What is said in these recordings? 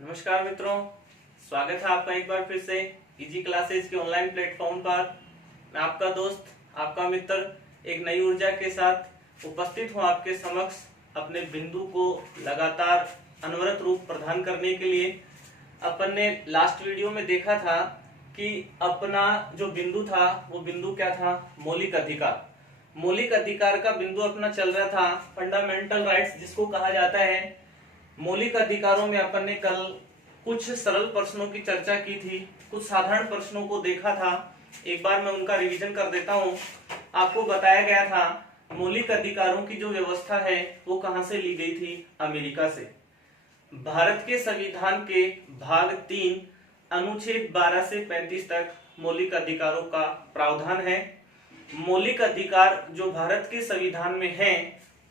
नमस्कार मित्रों, स्वागत है आपका एक बार फिर से इजी क्लासेस के ऑनलाइन प्लेटफॉर्म पर। मैं आपका दोस्त, आपका मित्र एक नई ऊर्जा के साथ उपस्थित हूं आपके समक्ष अपने बिंदु को लगातार अनवरत रूप प्रदान करने के लिए। अपन ने लास्ट वीडियो में देखा था कि अपना जो बिंदु था वो बिंदु क्या था? मौलिक अधिकार। मौलिक अधिकार का बिंदु अपना चल रहा था फंडामेंटल राइट्स, जिसको कहा जाता है। मौलिक अधिकारों में अपन ने कल कुछ सरल प्रश्नों की चर्चा की थी, कुछ साधारण प्रश्नों को देखा था। एक बार मैं उनका रिवीजन कर देता हूं। आपको बताया गया था मौलिक अधिकारों की जो व्यवस्था है वो कहां से ली गई थी? अमेरिका से। भारत के संविधान के भाग 3 अनुच्छेद 12 से 35 तक मौलिक अधिकारों का प्रावधान है। मौलिक अधिकार जो भारत के संविधान में हैं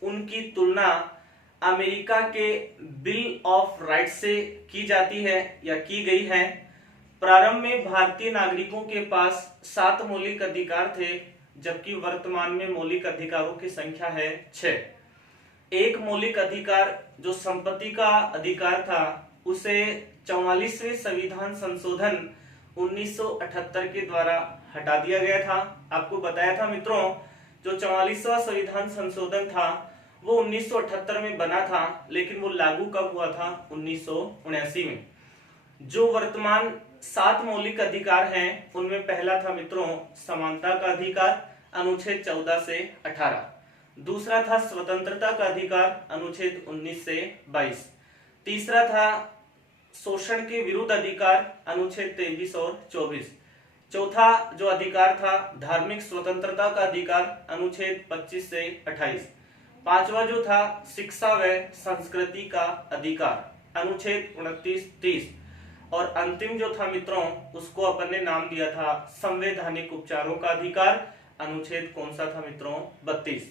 उनकी तुलना अमेरिका के बिल ऑफ राइट्स से की जाती है या की गई है। प्रारंभ में भारतीय नागरिकों के पास 7 मौलिक अधिकार थे, जबकि वर्तमान में मौलिक अधिकारों की संख्या है 6। एक मौलिक अधिकार जो संपत्ति का अधिकार था उसे 44वें संविधान संशोधन 1978 के द्वारा हटा दिया गया था। आपको बताया था मित्रों, जो 44वां संविधान संशोधन था वो 1978 में बना था, लेकिन वो लागू कब हुआ था? 1979 में। जो वर्तमान 7 मौलिक अधिकार हैं उनमें पहला था मित्रों समानता का अधिकार, अनुच्छेद 14 से 18। दूसरा था स्वतंत्रता का अधिकार, अनुच्छेद 19 से 22। तीसरा था शोषण के विरुद्ध अधिकार, अनुच्छेद 23 और 24। चौथा जो अधिकार था धार्मिक स्वतंत्रता का अधिकार, अनुच्छेद 25 से 28। पांचवा जो था शिक्षा व संस्कृति का अधिकार, अनुच्छेद 29-30। और अंतिम जो था मित्रों उसको अपन ने नाम दिया था संवैधानिक उपचारों का अधिकार, अनुच्छेद कौन सा था मित्रों? 32।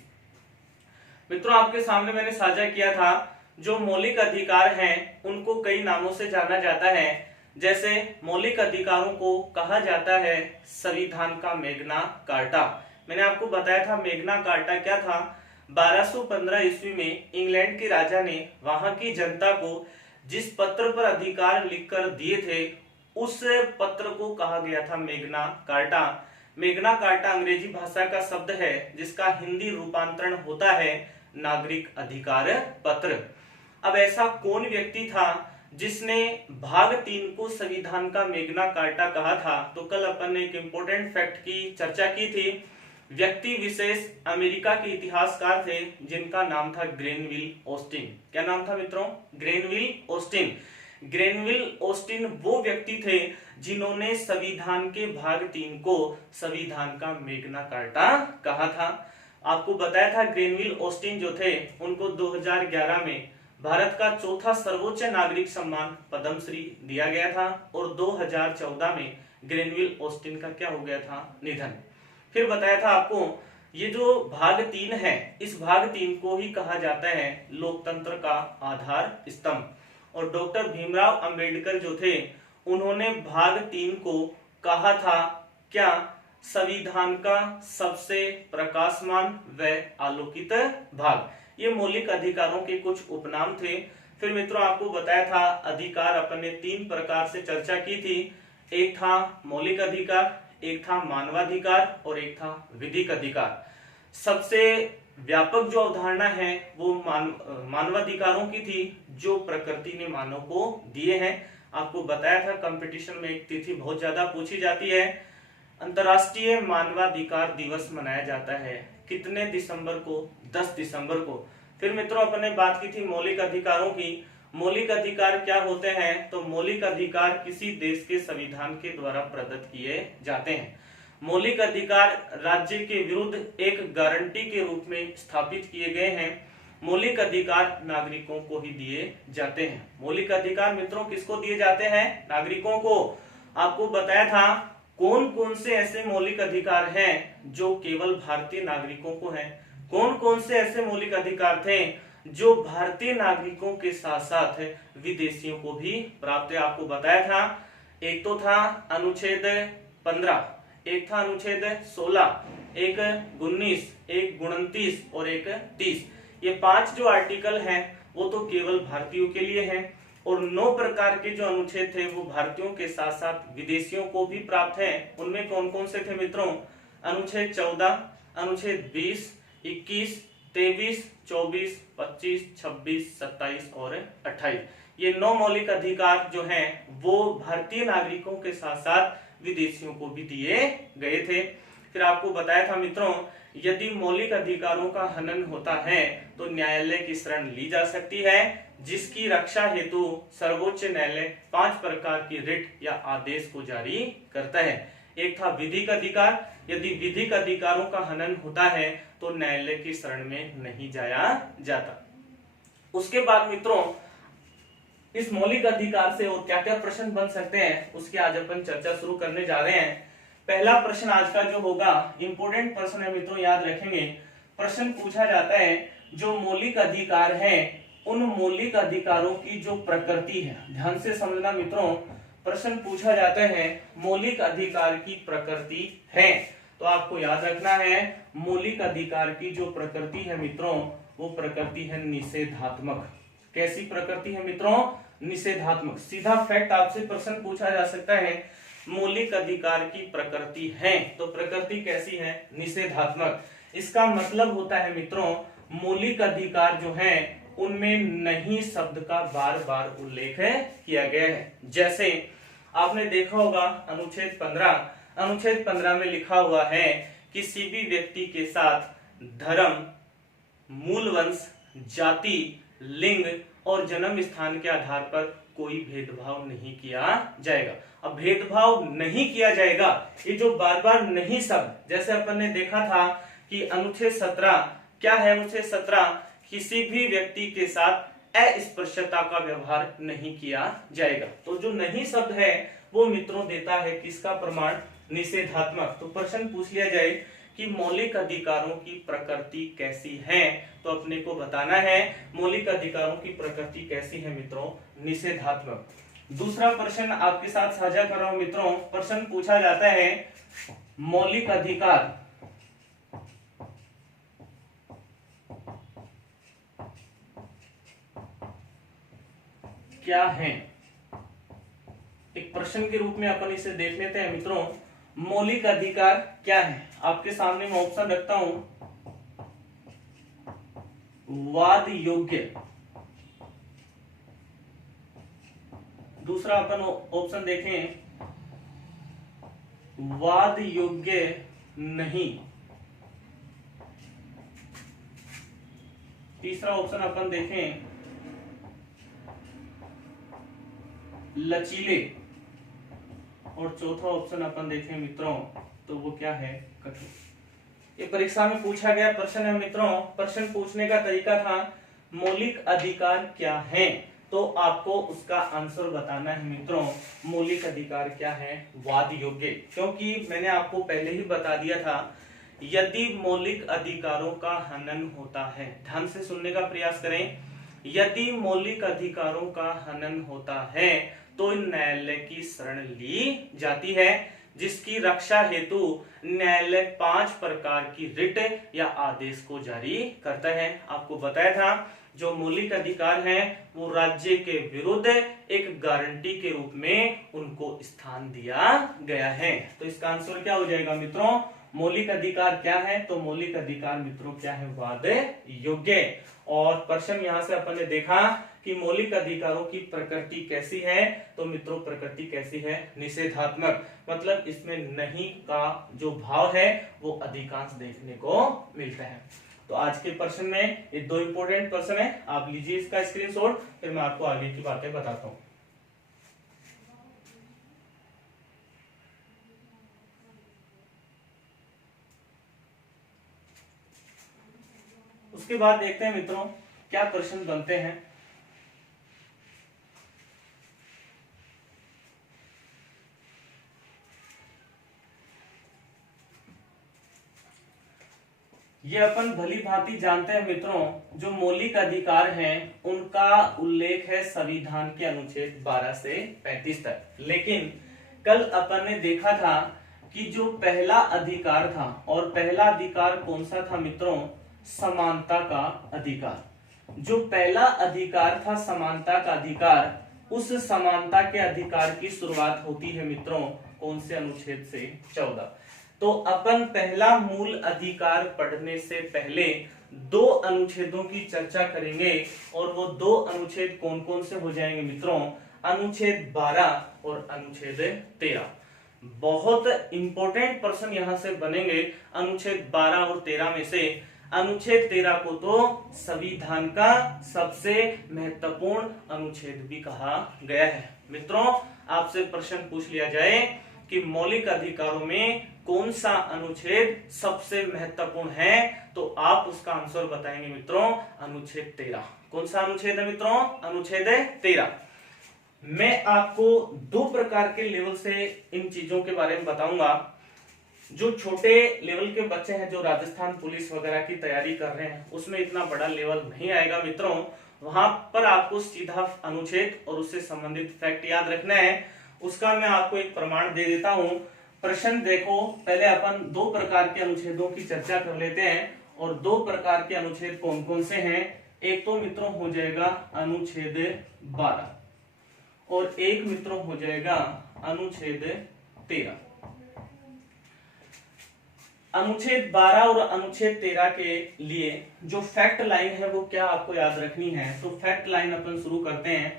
मित्रों आपके सामने मैंने साझा किया था जो मौलिक अधिकार हैं उनको कई नामों से जाना जाता है। जैसे मौलिक अधिकारों को कहा जाता है संविधान का मैग्ना कार्टा। मैंने आपको बताया था मैग्ना कार्टा क्या था। 1215 ईस्वी में इंग्लैंड के राजा ने वहां की जनता को जिस पत्र पर अधिकार लिखकर दिए थे उस पत्र को कहा गया था मैग्ना कार्टा। मैग्ना कार्टा अंग्रेजी भाषा का शब्द है जिसका हिंदी रूपांतरण होता है नागरिक अधिकार पत्र। अब ऐसा कौन व्यक्ति था जिसने भाग 3 को संविधान का मैग्ना कार्टा कहा था? तो कल अपन ने एक इंपॉर्टेंट फैक्ट की चर्चा की थी। व्यक्ति विशेष अमेरिका के इतिहासकार थे जिनका नाम था ग्रेनविल ऑस्टिन। क्या नाम था मित्रों? Granville Austin. ग्रेनविल ऑस्टिन वो व्यक्ति थे जिन्होंने संविधान के भाग 3 को संविधान का मैग्ना कार्टा कहा था। आपको बताया था ग्रेनविल ऑस्टिन जो थे उनको 2011 में भारत का चौथा सर्वोच्च नागरिक सम्मान पद्मश्री दिया गया था और 2014 में ग्रेनविल ऑस्टिन का क्या हो गया था? निधन। फिर बताया था आपको ये जो भाग 3 है इस भाग 3 को ही कहा जाता है लोकतंत्र का आधार स्तंभ। और डॉक्टर भीमराव अंबेडकर जो थे उन्होंने भाग 3 को कहा था क्या? संविधान का सबसे प्रकाशमान व आलोकित भाग। ये मौलिक अधिकारों के कुछ उपनाम थे। फिर मित्रों आपको बताया था अधिकार अपन ने 3 प्रकार से चर्चा की थी। एक था मौलिक अधिकार, एक था मानवाधिकार और एक था विधिक अधिकार। सबसे व्यापक जो अवधारणा है वो मानवाधिकारों की थी जो प्रकृति ने मानव को दिए हैं। आपको बताया था कंपटीशन में एक तिथि बहुत ज्यादा पूछी जाती है। अंतरराष्ट्रीय मानवाधिकार दिवस मनाया जाता है कितने दिसंबर को? 10 दिसंबर को। फिर मित्रों अपन ने बात की थी मौलिक अधिकारों की। मौलिक अधिकार क्या होते हैं? तो मौलिक अधिकार किसी देश के संविधान के द्वारा प्रदत्त किए जाते हैं। मौलिक अधिकार राज्य के विरुद्ध एक गारंटी के रूप में स्थापित किए गए हैं। मौलिक अधिकार नागरिकों को ही दिए जाते हैं। मौलिक अधिकार मित्रों किसको दिए जाते हैं? नागरिकों को। आपको बताया था कौन कौन से ऐसे मौलिक अधिकार हैं जो केवल भारतीय नागरिकों को हैं। कौन कौन से ऐसे मौलिक अधिकार थे जो भारतीय नागरिकों के साथ साथ विदेशियों को भी प्राप्त है। आपको बताया था एक तो था अनुच्छेद 15, एक था अनुच्छेद 16, एक 19, एक 29 और एक 30। ये 5 जो आर्टिकल हैं वो तो केवल भारतीयों के लिए हैं और 9 प्रकार के जो अनुच्छेद थे वो भारतीयों के साथ साथ विदेशियों को भी प्राप्त हैं। उनमें कौन कौन से थे मित्रों? अनुच्छेद 14, अनुच्छेद 20, 21, 23, 24, 25, 26, 27 और 28। ये 9 मौलिक अधिकार जो हैं वो भारतीय नागरिकों के साथ साथ विदेशियों को भी दिए गए थे। फिर आपको बताया था मित्रों, यदि मौलिक अधिकारों का हनन होता है तो न्यायालय की शरण ली जा सकती है, जिसकी रक्षा हेतु सर्वोच्च न्यायालय 5 प्रकार की रिट या आदेश को जारी करता है। एक था विधिक अधिकार, यदि विधिक अधिकारों का हनन होता है तो न्यायालय की शरण में नहीं जाया जाता। उसके बाद मित्रों, इस मौलिक अधिकार से और क्या क्या प्रश्न बन सकते हैं उसकी आज अपन चर्चा शुरू करने जा रहे हैं। पहला प्रश्न आज का जो होगा इंपॉर्टेंट प्रश्न है मित्रों, याद रखेंगे। प्रश्न पूछा जाता है जो मौलिक अधिकार है उन मौलिक अधिकारों की जो प्रकृति है, ध्यान से समझना मित्रों, प्रश्न पूछा जाता है मौलिक अधिकार की प्रकृति है, तो आपको याद रखना है मौलिक अधिकार की जो प्रकृति है मित्रों वो प्रकृति है निषेधात्मक। कैसी प्रकृति है मित्रों? निषेधात्मक। सीधा फैक्ट आपसे प्रश्न पूछा जा सकता है मौलिक अधिकार की प्रकृति है, तो प्रकृति कैसी है? निषेधात्मक। इसका मतलब होता है मित्रों मौलिक अधिकार जो है उनमें नहीं शब्द का बार बार उल्लेख किया गया है। जैसे आपने देखा होगा अनुच्छेद 15 में लिखा हुआ है किसी भी व्यक्ति के साथ धर्म, मूल वंश, जाति, लिंग और जन्म स्थान के आधार पर कोई भेदभाव नहीं किया जाएगा। अब भेदभाव नहीं किया जाएगा, ये जो बार बार नहीं शब्द, जैसे अपन ने देखा था कि अनुच्छेद 17 क्या है? अनुच्छेद 17 किसी भी व्यक्ति के साथ अस्पृश्यता का व्यवहार नहीं किया जाएगा। तो जो नहीं शब्द है वो मित्रों देता है किसका प्रमाण? निषेधात्मक। तो प्रश्न पूछ लिया जाए कि मौलिक अधिकारों की प्रकृति कैसी है, तो अपने को बताना है मौलिक अधिकारों की प्रकृति कैसी है मित्रों? निषेधात्मक। दूसरा प्रश्न आपके साथ साझा कर रहा हूं मित्रों। प्रश्न पूछा जाता है मौलिक अधिकार क्या है? एक प्रश्न के रूप में अपन इसे देख लेते हैं मित्रों। मौलिक अधिकार क्या है? आपके सामने मैं ऑप्शन रखता हूं, वाद योग्य। दूसरा अपन ऑप्शन देखें, वाद योग्य नहीं। तीसरा ऑप्शन अपन देखें, लचीले। और चौथा ऑप्शन अपन देखें मित्रों तो वो क्या है? कठोर। ये परीक्षा में पूछा गया प्रश्न है मित्रों। प्रश्न पूछने का तरीका था मौलिक अधिकार क्या है, तो आपको उसका आंसर बताना है मित्रों। मौलिक अधिकार क्या है? वाद योग्य। क्योंकि मैंने आपको पहले ही बता दिया था यदि मौलिक अधिकारों का हनन होता है, ध्यान से सुनने का प्रयास करें, यदि मौलिक अधिकारों का हनन होता है तो न्यायालय की शरण ली जाती है, जिसकी रक्षा हेतु न्यायालय 5 प्रकार की रिट या आदेश को जारी करता है। आपको बताया था जो मौलिक अधिकार हैं वो राज्य के विरुद्ध एक गारंटी के रूप में उनको स्थान दिया गया है। तो इसका आंसर क्या हो जाएगा मित्रों? मौलिक अधिकार क्या है? तो मौलिक अधिकार मित्रों क्या है? वाद योग्य। और प्रश्न यहां से अपन ने देखा कि मौलिक अधिकारों की प्रकृति कैसी है, तो मित्रों प्रकृति कैसी है? निषेधात्मक। मतलब इसमें नहीं का जो भाव है वो अधिकांश देखने को मिलता है। तो आज के प्रश्न में ये 2 इंपॉर्टेंट प्रश्न है, आप लीजिए इसका स्क्रीनशॉट, फिर मैं आपको आगे की बातें बताता हूं। उसके बाद देखते हैं मित्रों क्या प्रश्न बनते हैं। ये अपन भली भांति जानते हैं मित्रों जो मौलिक अधिकार हैं उनका उल्लेख है संविधान के अनुच्छेद 12 से 35 तक। लेकिन कल अपन ने देखा था कि जो पहला अधिकार था, और पहला अधिकार कौन सा था मित्रों? समानता का अधिकार। जो पहला अधिकार था समानता का अधिकार उस समानता के अधिकार की शुरुआत होती है मित्रों कौन से अनुच्छेद से? 14। तो अपन पहला मूल अधिकार पढ़ने से पहले दो अनुच्छेदों की चर्चा करेंगे और वो दो अनुच्छेद कौन कौन से हो जाएंगे मित्रों? अनुच्छेद 12 और अनुच्छेद 13। बहुत इंपॉर्टेंट प्रश्न यहां से बनेंगे अनुच्छेद 12 और 13 में से। अनुच्छेद 13 को तो संविधान का सबसे महत्वपूर्ण अनुच्छेद भी कहा गया है। मित्रों आपसे प्रश्न पूछ लिया जाए कि मौलिक अधिकारों में कौन सा अनुच्छेद सबसे महत्वपूर्ण है, तो आप उसका आंसर बताएंगे मित्रों अनुच्छेद 13। कौन सा अनुच्छेद है मित्रों? अनुच्छेद 13। मैं आपको दो प्रकार के लेवल से इन चीजों के बारे में बताऊंगा। जो छोटे लेवल के बच्चे हैं जो राजस्थान पुलिस वगैरह की तैयारी कर रहे हैं उसमें इतना बड़ा लेवल नहीं आएगा मित्रों, वहां पर आपको सीधा अनुच्छेद और उससे संबंधित फैक्ट याद रखना है। उसका मैं आपको एक प्रमाण दे देता हूं। प्रश्न देखो, पहले अपन दो प्रकार के अनुच्छेदों की चर्चा कर लेते हैं और दो प्रकार के अनुच्छेद कौन कौन से हैं। एक तो मित्रों हो जाएगा अनुच्छेद 12 और एक मित्रों हो जाएगा अनुच्छेद 13। अनुच्छेद 12 और अनुच्छेद 13 के लिए जो फैक्ट लाइन है वो क्या आपको याद रखनी है? तो फैक्ट लाइन अपन शुरू करते हैं।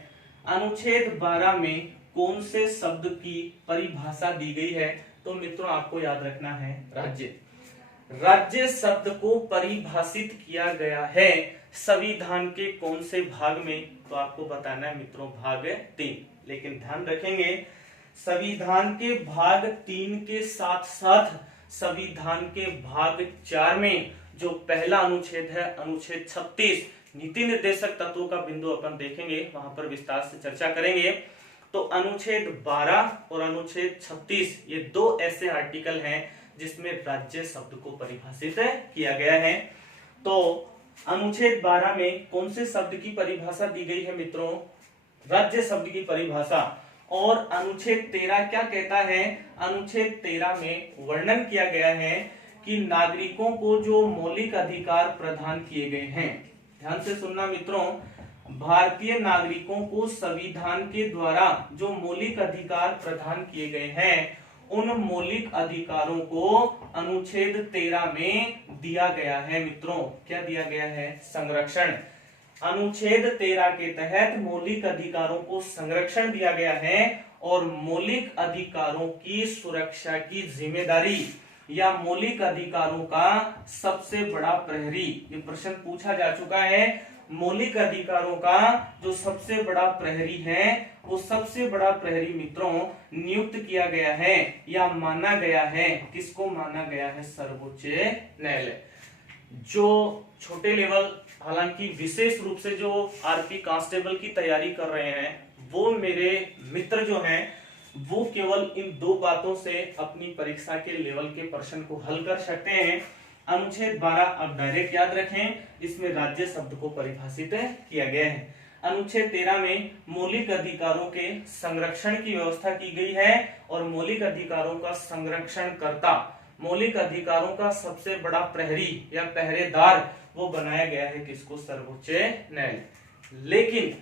अनुच्छेद 12 में कौन से शब्द की परिभाषा दी गई है? तो मित्रों आपको याद रखना है राज्य। राज्य शब्द को परिभाषित किया गया है संविधान के कौन से भाग में? तो आपको बताना है मित्रों भाग 3। लेकिन ध्यान रखेंगे संविधान के भाग 3 के साथ साथ संविधान के भाग 4 में जो पहला अनुच्छेद है अनुच्छेद 36 नीति निर्देशक तत्वों का बिंदु अपन देखेंगे, वहां पर विस्तार से चर्चा करेंगे। तो अनुच्छेद 12 और अनुच्छेद 36 ये दो ऐसे आर्टिकल हैं जिसमें राज्य शब्द को परिभाषित किया गया है। तो अनुच्छेद 12 में कौन से शब्द की परिभाषा दी गई है मित्रों? राज्य शब्द की परिभाषा। और अनुच्छेद 13 क्या कहता है? अनुच्छेद 13 में वर्णन किया गया है कि नागरिकों को जो मौलिक अधिकार प्रदान किए गए हैं, ध्यान से सुनना मित्रों, भारतीय नागरिकों को संविधान के द्वारा जो मौलिक अधिकार प्रदान किए गए हैं उन मौलिक अधिकारों को अनुच्छेद 13 में दिया गया है मित्रों। क्या दिया गया है? संरक्षण। अनुच्छेद 13 के तहत मौलिक अधिकारों को संरक्षण दिया गया है और मौलिक अधिकारों की सुरक्षा की जिम्मेदारी या मौलिक अधिकारों का सबसे बड़ा प्रहरी, ये प्रश्न पूछा जा चुका है। मौलिक अधिकारों का जो सबसे बड़ा प्रहरी है वो सबसे बड़ा प्रहरी मित्रों नियुक्त किया गया है या माना गया है। किसको माना गया है? सर्वोच्च न्यायालय। जो छोटे लेवल, हालांकि विशेष रूप से जो आरपी कांस्टेबल की तैयारी कर रहे हैं वो मेरे मित्र जो हैं वो केवल इन दो बातों से अपनी परीक्षा के लेवल के प्रश्न को हल कर सकते हैं। अनुच्छेद 12 अब डायरेक्ट याद रखें, इसमें राज्य शब्द को परिभाषित किया गया है। अनुच्छेद 13 में मौलिक अधिकारों के संरक्षण की व्यवस्था की गई है और मौलिक अधिकारों का संरक्षण करता, मौलिक अधिकारों का सबसे बड़ा प्रहरी या पहरेदार वो बनाया गया है किसको? सर्वोच्च न्यायालय। लेकिन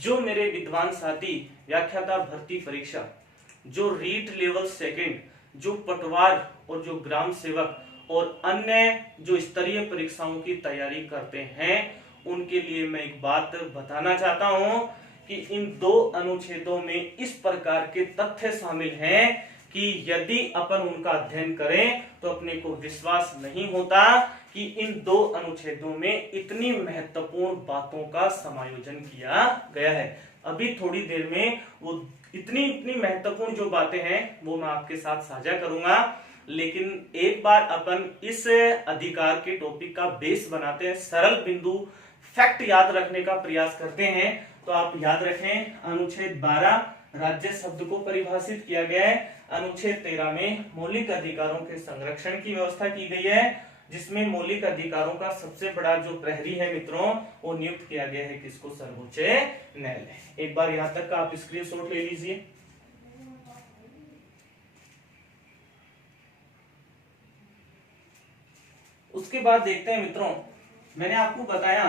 जो मेरे विद्वान साथी व्याख्याता भर्ती परीक्षा, जो रीट लेवल सेकंड, जो पटवार और जो ग्राम सेवक और अन्य जो स्तरीय परीक्षाओं की तैयारी करते हैं उनके लिए मैं एक बात बताना चाहता हूं कि इन दो अनुच्छेदों में इस प्रकार के तथ्य शामिल हैं कि यदि अपन उनका अध्ययन करें तो अपने को विश्वास नहीं होता कि इन दो अनुच्छेदों में इतनी महत्वपूर्ण बातों का समायोजन किया गया है। अभी थोड़ी देर में वो इतनी महत्वपूर्ण जो बातें हैं वो मैं आपके साथ साझा करूंगा। लेकिन एक बार अपन इस अधिकार के टॉपिक का बेस बनाते हैं, सरल बिंदु फैक्ट याद रखने का प्रयास करते हैं। तो आप याद रखें अनुच्छेद 12 राज्य शब्द को परिभाषित किया गया है। अनुच्छेद 13 में मौलिक अधिकारों के संरक्षण की व्यवस्था की गई है जिसमें मौलिक अधिकारों का सबसे बड़ा जो प्रहरी है मित्रों वो नियुक्त किया गया है किसको? सर्वोच्च न्यायालय। एक बार यहां तक का आप स्क्रीनशॉट ले लीजिए। उसके बाद देखते हैं मित्रों, मैंने आपको बताया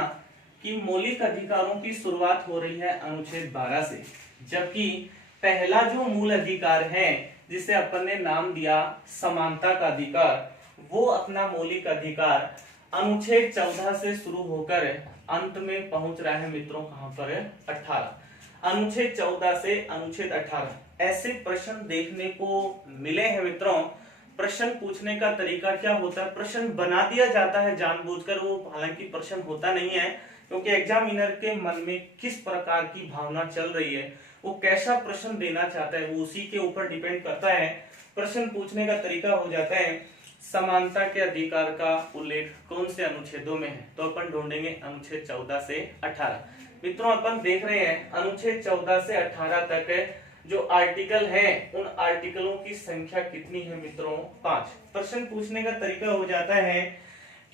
कि मौलिक अधिकारों की शुरुआत हो रही है अनुच्छेद 12 से, जबकि पहला जो मूल अधिकार है जिसे अपन ने नाम दिया समानता का अधिकार, वो अपना मौलिक अधिकार अनुच्छेद 14 से शुरू होकर अंत में पहुंच रहा है मित्रों कहां पर, 18। अनुच्छेद 14 से अनुच्छेद 18 ऐसे प्रश्न देखने को मिले हैं मित्रों। प्रश्न पूछने का तरीका क्या होता है, प्रश्न बना दिया जाता है जानबूझकर, वो हालांकि प्रश्न होता नहीं है, क्योंकि एग्जामिनर के मन में किस प्रकार की भावना चल रही है, वो कैसा प्रश्न देना चाहता है, वो उसी के ऊपर डिपेंड करता है। प्रश्न पूछने का तरीका हो जाता है समानता के अधिकार का उल्लेख कौन से अनुच्छेदों में है, तो अपन ढूंढेंगे अनुच्छेद 14 से 18। मित्रों अपन देख रहे हैं अनुच्छेद 14 से 18 तक जो आर्टिकल है उन आर्टिकलों की संख्या कितनी है मित्रों, 5। प्रश्न पूछने का तरीका हो जाता है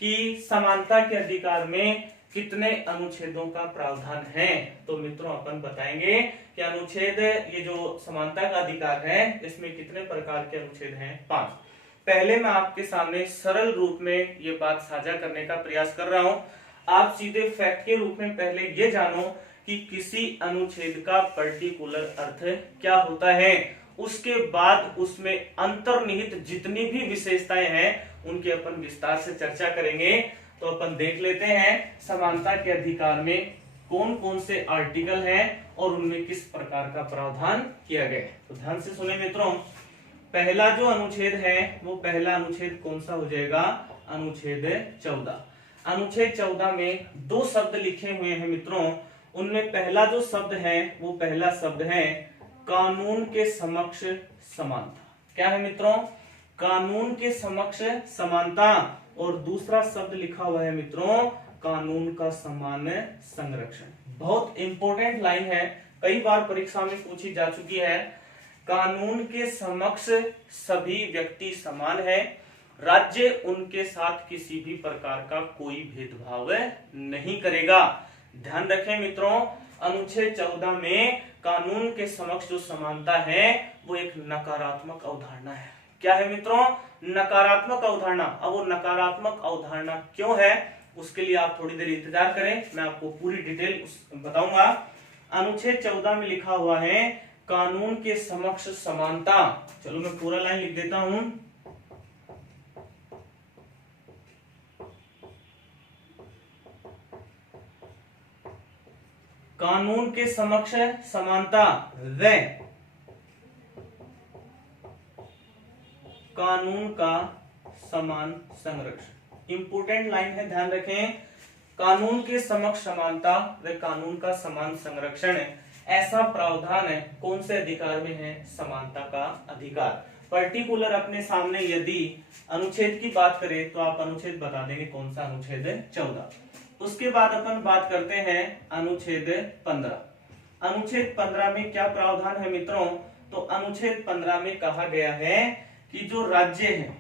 कि समानता के अधिकार में कितने अनुच्छेदों का प्रावधान है, तो मित्रों अपन बताएंगे कि अनुच्छेद, ये जो समानता का अधिकार है इसमें कितने प्रकार के अनुच्छेद हैं, 5। पहले मैं आपके सामने सरल रूप में ये बात साझा करने का प्रयास कर रहा हूं। आप सीधे फैक्ट के रूप में पहले ये जानो कि किसी अनुच्छेद का पर्टिकुलर अर्थ क्या होता है, उसके बाद उसमें अंतर्निहित जितनी भी विशेषताएं हैं उनकी अपन विस्तार से चर्चा करेंगे। तो अपन देख लेते हैं समानता के अधिकार में कौन कौन से आर्टिकल हैं और उनमें किस प्रकार का प्रावधान किया गया है। तो ध्यान से सुने मित्रों, पहला जो अनुच्छेद है वो पहला अनुच्छेद कौन सा हो जाएगा, अनुच्छेद 14। अनुच्छेद 14 में 2 शब्द लिखे हुए हैं मित्रों, उनमें पहला जो शब्द है वो पहला शब्द है कानून के समक्ष समानता। क्या है मित्रों, कानून के समक्ष समानता, और दूसरा शब्द लिखा हुआ है मित्रों कानून का समान संरक्षण। बहुत इंपॉर्टेंट लाइन है, कई बार परीक्षा में पूछी जा चुकी है। कानून के समक्ष सभी व्यक्ति समान है, राज्य उनके साथ किसी भी प्रकार का कोई भेदभाव नहीं करेगा। ध्यान रखें मित्रों, अनुच्छेद 14 में कानून के समक्ष जो समानता है वो एक नकारात्मक अवधारणा है। क्या है मित्रों, नकारात्मक अवधारणा। अब वो नकारात्मक अवधारणा क्यों है उसके लिए आप थोड़ी देर इंतजार करें, मैं आपको पूरी डिटेल बताऊंगा। अनुच्छेद 14 में लिखा हुआ है कानून के समक्ष समानता। चलो मैं पूरा लाइन लिख देता हूं। कानून के समक्ष समानता व कानून का समान संरक्षण। इंपोर्टेंट लाइन है, ध्यान रखें। कानून के समक्ष समानता व कानून का समान संरक्षण, ऐसा प्रावधान है कौन से अधिकार में है, समानता का अधिकार। पर्टिकुलर अपने सामने यदि अनुच्छेद की बात करें तो आप अनुच्छेद बता देंगे कौन सा अनुच्छेद है, 14। उसके बाद अपन बात करते हैं अनुच्छेद 15। अनुच्छेद 15 में क्या प्रावधान है मित्रों, तो अनुच्छेद 15 में कहा गया है कि जो राज्य है,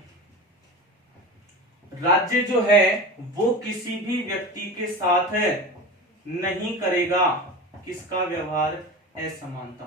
राज्य जो है वो किसी भी व्यक्ति के साथ नहीं करेगा किसका व्यवहार, असमानता।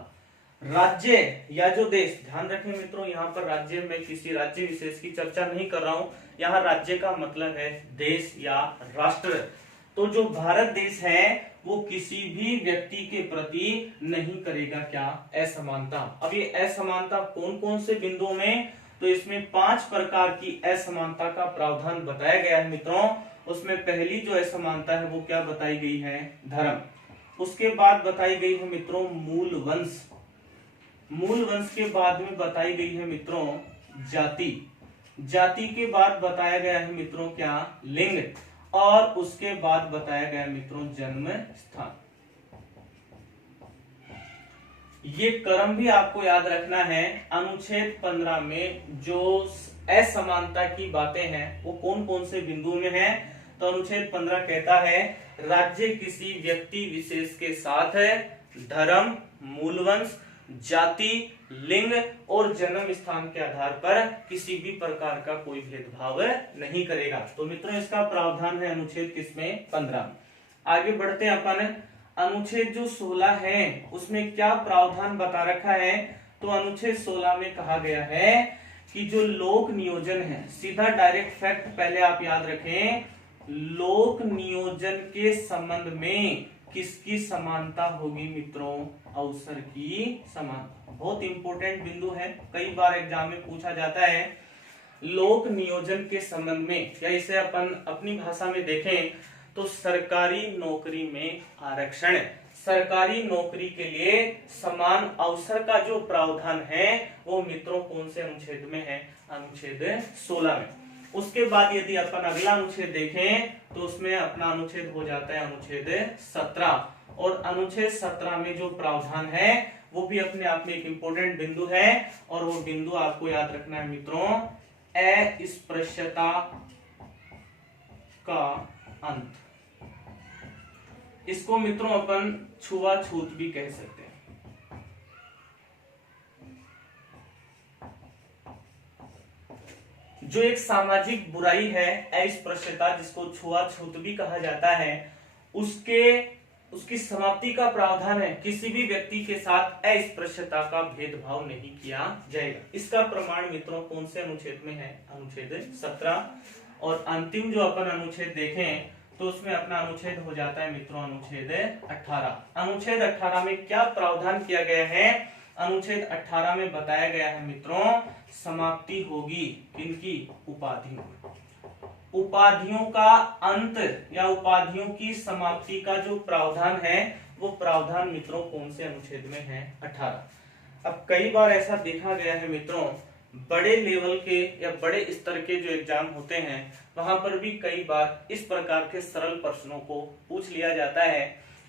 राज्य या जो देश, ध्यान रखें मित्रों यहाँ पर राज्य में किसी राज्य विशेष की चर्चा नहीं कर रहा हूं, यहाँ राज्य का मतलब है देश या राष्ट्र। तो जो भारत देश है वो किसी भी व्यक्ति के प्रति नहीं करेगा क्या, असमानता। अब ये असमानता कौन कौन से बिंदुओं में, तो इसमें 5 प्रकार की असमानता का प्रावधान बताया गया है मित्रों। उसमें पहली जो असमानता है वो क्या बताई गई है, धर्म। उसके बाद बताई गई है मित्रों मूल वंश। मूल वंश के बाद में बताई गई है मित्रों जाति। जाति के बाद बताया गया है मित्रों क्या, लिंग। और उसके बाद बताया गया मित्रों जन्म स्थान। ये क्रम भी आपको याद रखना है। अनुच्छेद 15 में जो असमानता की बातें हैं वो कौन कौन से बिंदुओं में है, तो अनुच्छेद 15 कहता है राज्य किसी व्यक्ति विशेष के साथ है धर्म, मूलवंश, जाति, लिंग और जन्म स्थान के आधार पर किसी भी प्रकार का कोई भेदभाव नहीं करेगा। तो मित्रों इसका प्रावधान है अनुच्छेद किसमें, 15। आगे बढ़ते हैं अपन। अनुच्छेद जो 16 है उसमें क्या प्रावधान बता रखा है, तो अनुच्छेद 16 में कहा गया है कि जो लोक नियोजन है, सीधा डायरेक्ट फैक्ट पहले आप याद रखें, लोक नियोजन के संबंध में किसकी समानता होगी मित्रों? अवसर की समानता। बहुत इंपॉर्टेंट बिंदु है, कई बार एग्जाम में पूछा जाता है। लोक नियोजन के संबंध में, या इसे अपन अपनी भाषा में देखें तो सरकारी नौकरी में आरक्षण। सरकारी नौकरी के लिए समान अवसर का जो प्रावधान है वो मित्रों कौन से अनुच्छेद में है? अनुच्छेद 16 में। उसके बाद यदि अपन अगला अनुच्छेद देखें तो उसमें अपना अनुच्छेद हो जाता है अनुच्छेद 17, और अनुच्छेद 17 में जो प्रावधान है वो भी अपने आप में एक इंपॉर्टेंट बिंदु है, और वो बिंदु आपको याद रखना है मित्रों, अस्पृश्यता का अंत। इसको मित्रों अपन छुआछूत भी कह सकते हैं। जो एक सामाजिक बुराई है अस्पृश्यता, जिसको छुआछूत भी कहा जाता है, उसकी समाप्ति का प्रावधान है किसी भी व्यक्ति के साथ अस्पृश्यता का भेदभाव नहीं किया जाएगा। इसका प्रमाण मित्रों कौन से अनुच्छेद में है? अनुच्छेद 17। और अंतिम जो अपन अनुच्छेद देखें तो उसमें अपना अनुच्छेद हो जाता है मित्रों अनुच्छेद 18। अनुच्छेद 18 में क्या प्रावधान किया गया है? अनुच्छेद 18 में बताया गया है मित्रों, समाप्ति होगी किनकी? उपाधियों। उपाधियों का अंत या उपाधियों की समाप्ति का जो प्रावधान है वो प्रावधान मित्रों कौन से अनुच्छेद में है? 18। अब कई बार ऐसा देखा गया है मित्रों, बड़े लेवल के या बड़े स्तर के जो एग्जाम होते हैं वहां पर भी कई बार इस प्रकार के सरल प्रश्नों को पूछ लिया जाता है।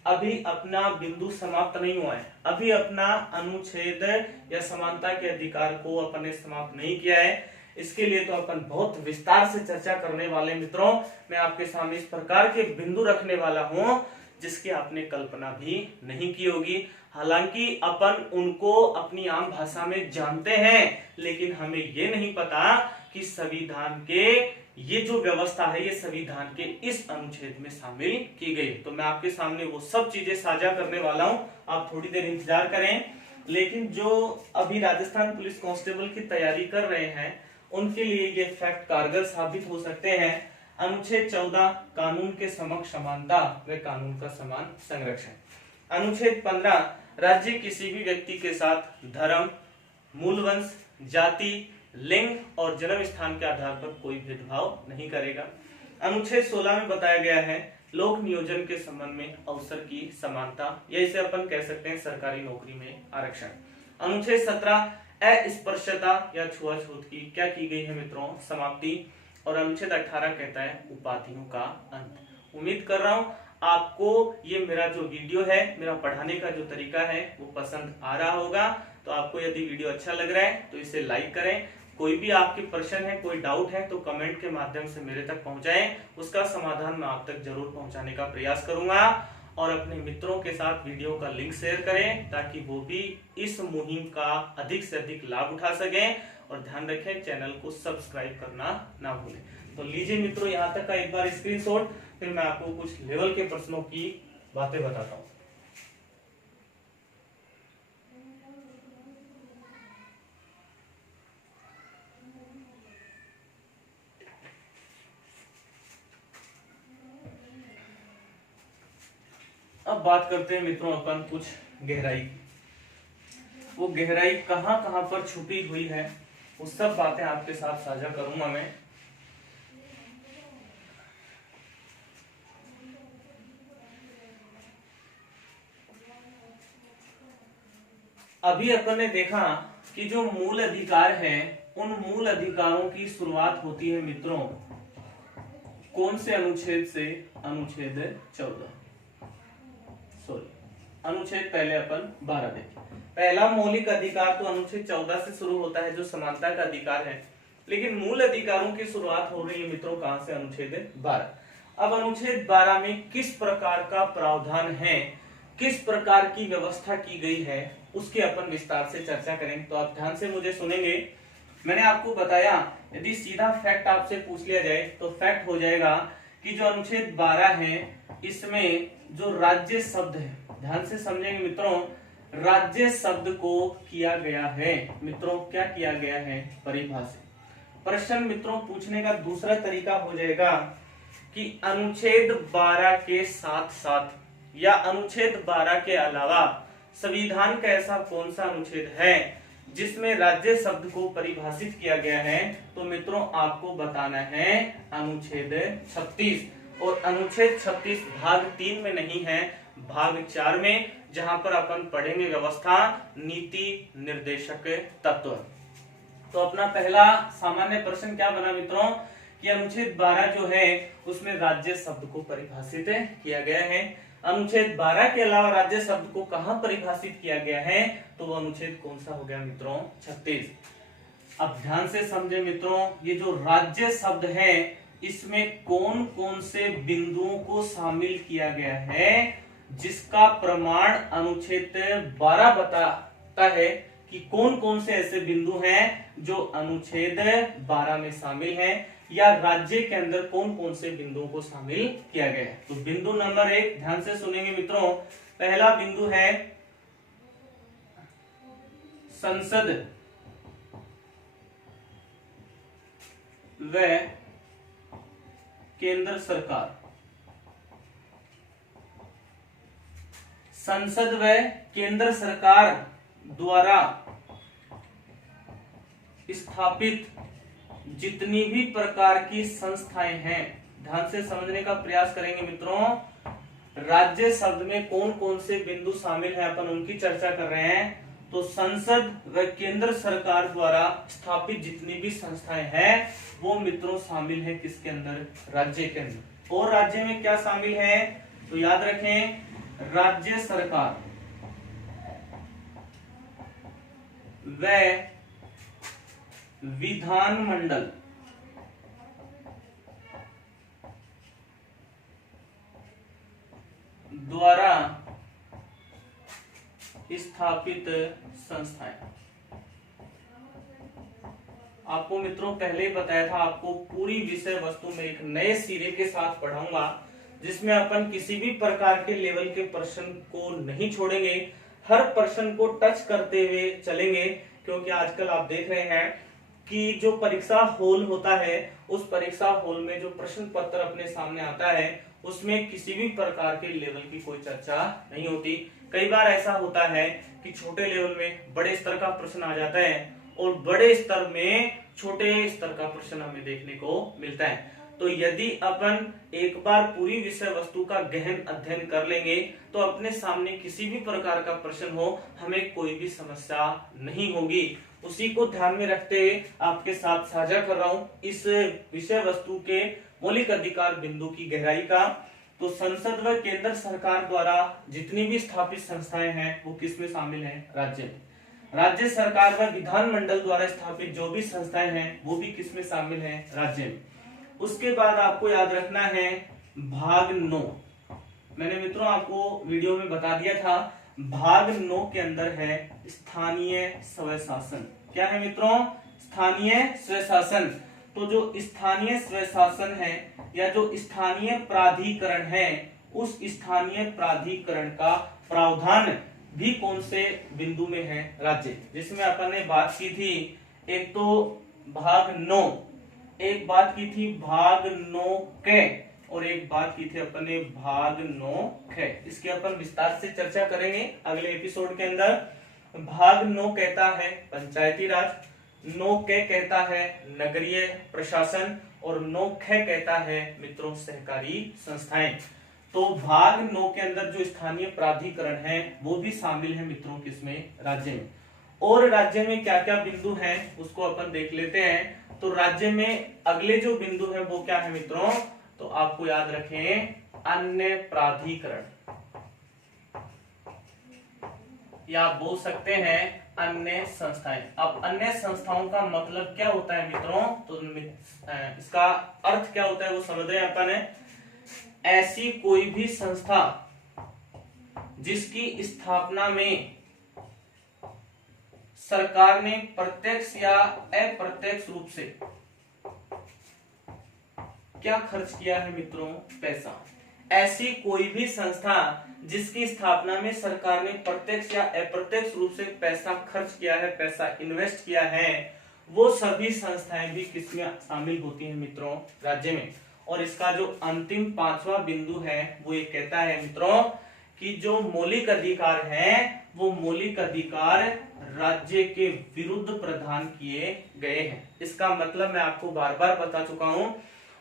अभी अपना बिंदु समाप्त नहीं हुआ है, अभी अपना अनुच्छेद या समानता के अधिकार को अपन ने समाप्त नहीं किया है। इसके लिए तो अपन बहुत विस्तार से चर्चा करने वाले मित्रों। मैं आपके सामने इस प्रकार के बिंदु रखने वाला हूं जिसकी आपने कल्पना भी नहीं की होगी। हालांकि अपन उनको अपनी आम भाषा में जानते हैं, लेकिन हमें ये नहीं पता कि संविधान के ये जो व्यवस्था है ये संविधान के इस अनुच्छेद में शामिल की गई। तो मैं आपके सामने वो सब चीजें साझा करने वाला हूं, आप थोड़ी देर इंतजार करें। लेकिन जो अभी राजस्थान पुलिस कांस्टेबल की तैयारी कर रहे हैं उनके लिए ये फैक्ट कारगर साबित हो सकते हैं। अनुच्छेद 14 कानून के समक्ष समानता व कानून का समान संरक्षण। अनुच्छेद 15 राज्य किसी भी व्यक्ति के साथ धर्म, मूलवंश, जाति, लिंग और जन्म स्थान के आधार पर कोई भेदभाव नहीं करेगा। अनुच्छेद 16 में बताया गया है लोक नियोजन के संबंध में अवसर की समानता, या इसे अपन कह सकते हैं सरकारी नौकरी में आरक्षण। अनुच्छेद 17 अस्पृश्यता या छुआछूत की क्या की गई है मित्रों? समाप्ति। और अनुच्छेद 18 कहता है उपाधियों का अंत। उम्मीद कर रहा हूं आपको ये मेरा जो वीडियो है, मेरा पढ़ाने का जो तरीका है वो पसंद आ रहा होगा। तो आपको यदि वीडियो अच्छा लग रहा है तो इसे लाइक करें। कोई भी आपके प्रश्न है, कोई डाउट है तो कमेंट के माध्यम से मेरे तक पहुंचाएं, उसका समाधान मैं आप तक जरूर पहुंचाने का प्रयास करूंगा। और अपने मित्रों के साथ वीडियो का लिंक शेयर करें ताकि वो भी इस मुहिम का अधिक से अधिक लाभ उठा सकें। और ध्यान रखें चैनल को सब्सक्राइब करना ना भूलें। तो लीजिए मित्रों यहाँ तक का एक बार स्क्रीनशॉट, फिर मैं आपको कुछ लेवल के प्रश्नों की बातें बताता हूँ। अब बात करते हैं मित्रों अपन कुछ गहराई की। वो गहराई कहां कहां पर छुपी हुई है वो सब बातें आपके साथ साझा करूंगा मैं। अभी अपन ने देखा कि जो मूल अधिकार है उन मूल अधिकारों की शुरुआत होती है मित्रों कौन से अनुच्छेद से? अनुच्छेद 14। अनुच्छेद पहले अपन 12 देखें। पहला मौलिक अधिकार तो अनुच्छेद 14 से शुरू होता है जो समानता का अधिकार है, लेकिन मूल अधिकारों की शुरुआत हो रही है मित्रों कहां से? अनुच्छेद 12। अब अनुच्छेद 12 में किस प्रकार का प्रावधान है, किस प्रकार की व्यवस्था की गई है उसकी अपन विस्तार से चर्चा करें। तो आप ध्यान से मुझे सुनेंगे। मैंने आपको बताया यदि सीधा फैक्ट आपसे पूछ लिया जाए तो फैक्ट हो जाएगा कि जो अनुच्छेद 12 है इसमें जो राज्य शब्द है, ध्यान से समझेंगे मित्रों, राज्य शब्द को किया गया है मित्रों, क्या किया गया है? परिभाषित। प्रश्न मित्रों पूछने का दूसरा तरीका हो जाएगा कि अनुच्छेद 12 के साथ साथ या अनुच्छेद 12 के अलावा संविधान का ऐसा कौन सा अनुच्छेद है जिसमें राज्य शब्द को परिभाषित किया गया है, तो मित्रों आपको बताना है अनुच्छेद 36। और अनुच्छेद 36 भाग 3 में नहीं है, भाग 4 में, जहां पर अपन पढ़ेंगे व्यवस्था, नीति, निर्देशक तत्व। तो अपना पहला सामान्य प्रश्न क्या बना मित्रों कि अनुच्छेद 12 जो है उसमें राज्य शब्द को परिभाषित किया गया है। अनुच्छेद 12 के अलावा राज्य शब्द को कहां परिभाषित किया गया है, तो वो अनुच्छेद कौन सा हो गया मित्रों 36। अब ध्यान से समझे मित्रों, ये जो राज्य शब्द है इसमें कौन कौन से बिंदुओं को शामिल किया गया है, जिसका प्रमाण अनुच्छेद 12 बताता है कि कौन कौन से ऐसे बिंदु हैं जो अनुच्छेद 12 में शामिल हैं, या राज्य के अंदर कौन कौन से बिंदुओं को शामिल किया गया है। तो बिंदु नंबर 1 ध्यान से सुनेंगे मित्रों, पहला बिंदु है संसद व केंद्र सरकार। संसद व केंद्र सरकार द्वारा स्थापित जितनी भी प्रकार की संस्थाएं हैं, ध्यान से समझने का प्रयास करेंगे मित्रों। राज्य शब्द में कौन कौन से बिंदु शामिल हैं, अपन उनकी चर्चा कर रहे हैं। तो संसद व केंद्र सरकार द्वारा स्थापित जितनी भी संस्थाएं हैं वो मित्रों शामिल है किसके अंदर, राज्य के अंदर। और राज्य में क्या शामिल है, तो याद रखें राज्य सरकार व विधानमंडल द्वारा स्थापित संस्थाएं। आपको मित्रों पहले ही बताया था, आपको पूरी विषय वस्तु में एक नए सिरे के साथ पढ़ाऊंगा, जिसमें अपन किसी भी प्रकार के लेवल के प्रश्न को नहीं छोड़ेंगे, हर प्रश्न को टच करते हुए चलेंगे। क्योंकि आजकल आप देख रहे हैं कि जो परीक्षा हॉल होता है, उस परीक्षा हॉल में जो प्रश्न पत्र अपने सामने आता है उसमें किसी भी प्रकार के लेवल की कोई चर्चा नहीं होती। कई बार ऐसा होता है कि छोटे लेवल में बड़े स्तर का प्रश्न आ जाता है और बड़े स्तर में छोटे स्तर का प्रश्न हमें देखने को मिलता है। तो यदि अपन एक बार पूरी विषय वस्तु का गहन अध्ययन कर लेंगे तो अपने सामने किसी भी प्रकार का प्रश्न हो, हमें कोई भी समस्या नहीं होगी। उसी को ध्यान में रखते हुए आपके साथ साझा कर रहा हूं इस विषय वस्तु के मौलिक अधिकार बिंदु की गहराई का। तो संसद व केंद्र सरकार द्वारा जितनी भी स्थापित संस्थाएं हैं वो किसमें शामिल हैं, राज्य में। राज्य सरकार व विधानमंडल द्वारा स्थापित जो भी संस्थाएं हैं वो भी किसमें शामिल हैं, राज्य में। उसके बाद आपको याद रखना है भाग 9। मैंने मित्रों आपको वीडियो में बता दिया था, भाग 9 के अंदर है स्थानीय स्वशासन। क्या है मित्रों, स्थानीय स्वशासन। तो जो स्थानीय स्वशासन है या जो स्थानीय प्राधिकरण है, उस स्थानीय प्राधिकरण का प्रावधान भी कौन से बिंदु में है, राज्य। जिसमें अपन ने बात की थी एक तो भाग 9, एक बात की थी भाग 9 के, और एक बात की थी अपन ने भाग 9 ख। इसकी अपन विस्तार से चर्चा करेंगे अगले एपिसोड के अंदर। भाग 9 कहता है पंचायती राज, 9 के कहता है नगरीय प्रशासन, और 9 ख कहता है मित्रों सहकारी संस्थाएं। तो भाग 9 के अंदर जो स्थानीय प्राधिकरण है वो भी शामिल है मित्रों किसमें, राज्य में। और राज्य में क्या क्या बिंदु हैं उसको अपन देख लेते हैं। तो राज्य में अगले जो बिंदु है वो क्या है मित्रों, तो आपको याद रखें अन्य प्राधिकरण, या आप बोल सकते हैं अन्य संस्थाएं। अब अन्य संस्थाओं का मतलब क्या होता है मित्रों, तो इसका अर्थ क्या होता है वो समझ रहे हैं अपन। ऐसी कोई भी संस्था जिसकी स्थापना में सरकार ने प्रत्यक्ष या अप्रत्यक्ष रूप से क्या खर्च किया है मित्रों, पैसा। ऐसी कोई भी संस्था जिसकी स्थापना में सरकार ने प्रत्यक्ष या अप्रत्यक्ष रूप से पैसा खर्च किया है, पैसा इन्वेस्ट किया है, वो सभी संस्थाएं भी किसमें शामिल होती हैं मित्रों, राज्य में। और इसका जो अंतिम पांचवा बिंदु है वो ये कहता है मित्रों कि जो मौलिक अधिकार हैं वो मौलिक अधिकार राज्य के विरुद्ध प्रदान किए गए हैं। इसका मतलब मैं आपको बार बार बता चुका हूं,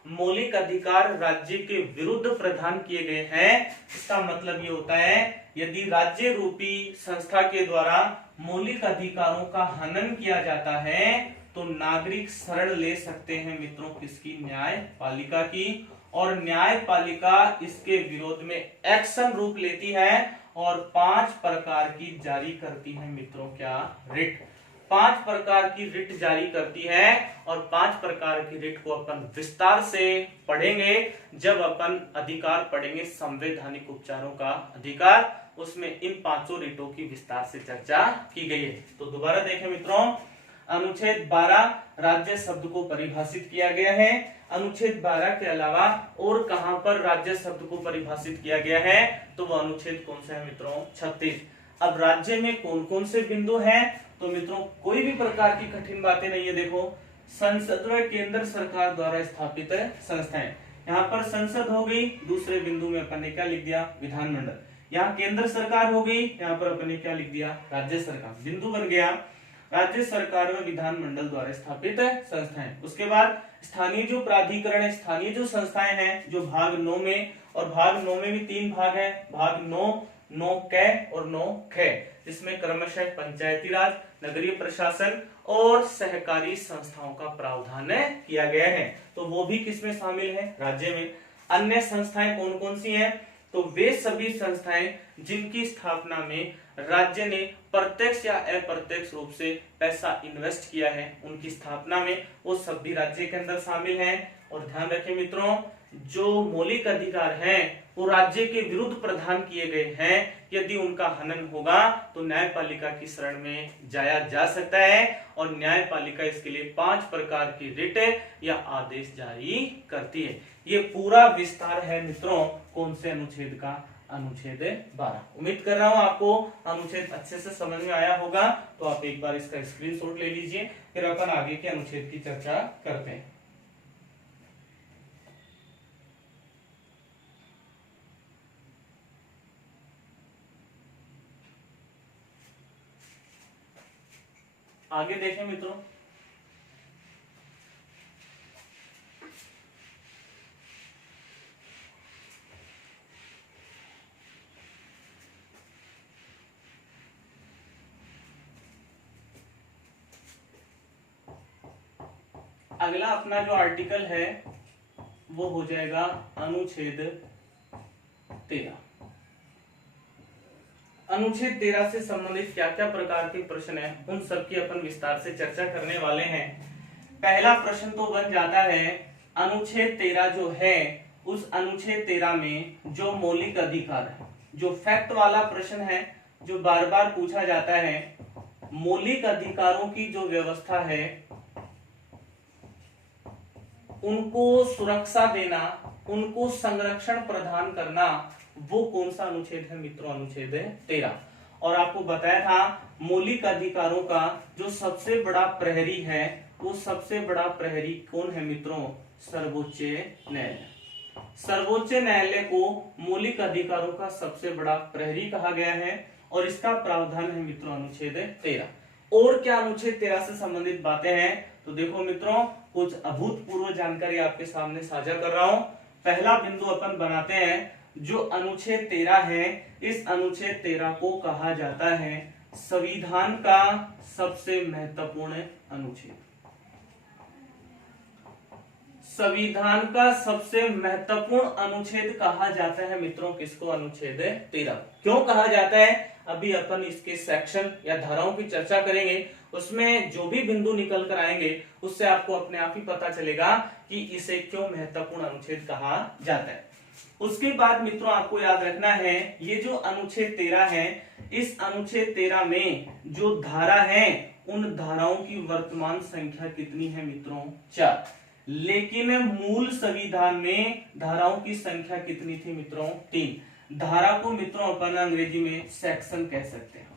मौलिक अधिकार राज्य के विरुद्ध प्रदान किए गए हैं। इसका मतलब ये होता है यदि राज्य रूपी संस्था के द्वारा मौलिक अधिकारों का हनन किया जाता है तो नागरिक शरण ले सकते हैं मित्रों किसकी, न्यायपालिका की, और न्यायपालिका इसके विरोध में एक्शन रूप लेती है और 5 प्रकार की जारी करती है मित्रों, क्या, रिट। 5 प्रकार की रिट जारी करती है और 5 प्रकार की रिट को अपन विस्तार से पढ़ेंगे जब अपन अधिकार पढ़ेंगे संवैधानिक उपचारों का अधिकार, उसमें इन 5 रिटों की विस्तार से चर्चा की गई है। तो दोबारा देखें मित्रों, अनुच्छेद 12 राज्य शब्द को परिभाषित किया गया है। अनुच्छेद 12 के अलावा और कहां पर राज्य शब्द को परिभाषित किया गया है तो वो अनुच्छेद कौन सा है मित्रों, 36। अब राज्य में कौन कौन से बिंदु हैं तो मित्रों कोई भी प्रकार की कठिन बातें नहीं है। देखो, संसद व केंद्र सरकार द्वारा स्थापित संस्थाएं, यहाँ पर संसद हो गई, दूसरे बिंदु में अपन ने क्या लिख दिया, विधानमंडल। यहाँ केंद्र सरकार हो गई, यहाँ पर अपन ने क्या लिख दिया, राज्य सरकार। बिंदु बन गया राज्य सरकार व विधानमंडल द्वारा स्थापित संस्थाएं। उसके बाद स्थानीय जो प्राधिकरण है, स्थानीय जो संस्थाएं हैं, जो भाग 9 में, और भाग 9 में भी 3 भाग है, भाग 9, 9 क और 9 ख, जिसमें क्रमशः पंचायती राज, नगरीय प्रशासन और सहकारी संस्थाओं का प्रावधान किया गया है। तो वो भी किसमें शामिल है, राज्य में। अन्य संस्थाएं कौन कौन सी हैं तो वे सभी संस्थाएं जिनकी स्थापना में राज्य ने प्रत्यक्ष या अप्रत्यक्ष रूप से पैसा इन्वेस्ट किया है, उनकी स्थापना में वो सभी राज्य के अंदर शामिल हैं। और ध्यान रखें मित्रों, जो मौलिक अधिकार हैं वो राज्य के विरुद्ध प्रदान किए गए हैं, यदि उनका हनन होगा तो न्यायपालिका की शरण में जाया जा सकता है और न्यायपालिका इसके लिए 5 प्रकार की रिट या आदेश जारी करती है। ये पूरा विस्तार है मित्रों कौन से अनुच्छेद का, अनुच्छेद 12। उम्मीद कर रहा हूं आपको अनुच्छेद अच्छे से समझ में आया होगा, तो आप एक बार इसका स्क्रीनशॉट ले लीजिए, फिर अपन आगे के अनुच्छेद की चर्चा करते हैं। आगे देखें मित्रों, अगला अपना जो आर्टिकल है वो हो जाएगा अनुच्छेद 13। अनुच्छेद 13 से संबंधित क्या क्या प्रकार के प्रश्न हैं उन सब की अपन विस्तार से चर्चा करने वाले हैं। पहला प्रश्न तो बन जाता है, अनुच्छेद 13 जो है उस अनुच्छेद 13 में जो मौलिक अधिकार है, जो फैक्ट वाला प्रश्न है जो बार बार पूछा जाता है, मौलिक अधिकारों की जो व्यवस्था है उनको सुरक्षा देना, उनको संरक्षण प्रदान करना, वो कौन सा अनुच्छेद है मित्रों, अनुच्छेद 13। और आपको बताया था मौलिक अधिकारों का जो सबसे बड़ा प्रहरी है वो सबसे बड़ा प्रहरी कौन है मित्रों, सर्वोच्च न्यायालय। सर्वोच्च न्यायालय को मौलिक अधिकारों का सबसे बड़ा प्रहरी कहा गया है और इसका प्रावधान है मित्रों अनुच्छेद 13। और क्या अनुच्छेद 13 से संबंधित बातें हैं तो देखो मित्रों, कुछ अभूतपूर्व जानकारी आपके सामने साझा कर रहा हूं। पहला बिंदु अपन बनाते हैं, जो अनुच्छेद 13 है इस अनुच्छेद 13 को कहा जाता है संविधान का सबसे महत्वपूर्ण अनुच्छेद। संविधान का सबसे महत्वपूर्ण अनुच्छेद कहा जाता है मित्रों किसको, अनुच्छेद 13। क्यों कहा जाता है अभी अपन इसके सेक्शन या धाराओं की चर्चा करेंगे, उसमें जो भी बिंदु निकल कर आएंगे उससे आपको अपने आप ही पता चलेगा कि इसे क्यों महत्वपूर्ण अनुच्छेद कहा जाता है। उसके बाद मित्रों आपको याद रखना है, ये जो अनुच्छेद 13 है इस अनुच्छेद 13 में जो धारा है उन धाराओं की वर्तमान संख्या कितनी है मित्रों, 4। लेकिन मूल संविधान में धाराओं की संख्या कितनी थी मित्रों, 3। धारा को मित्रों अपन अंग्रेजी में सेक्शन कह सकते हैं।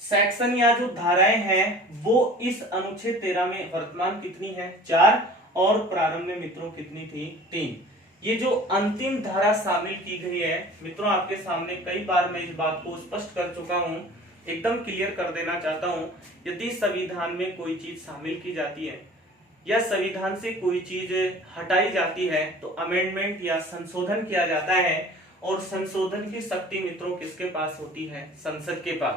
सेक्शन या जो धाराएं हैं वो इस अनुच्छेद 13 में वर्तमान कितनी है, 4। और प्रारंभ में मित्रों कितनी थी, 3। ये जो अंतिम धारा शामिल की गई है मित्रों, आपके सामने कई बार मैं इस बात को स्पष्ट कर चुका हूं, एकदम क्लियर कर देना चाहता हूं। यदि संविधान में कोई चीज शामिल की जाती है या संविधान से कोई चीज हटाई जाती है तो अमेंडमेंट या संशोधन किया जाता है, और संशोधन की शक्ति मित्रों किसके पास होती है, संसद के पास।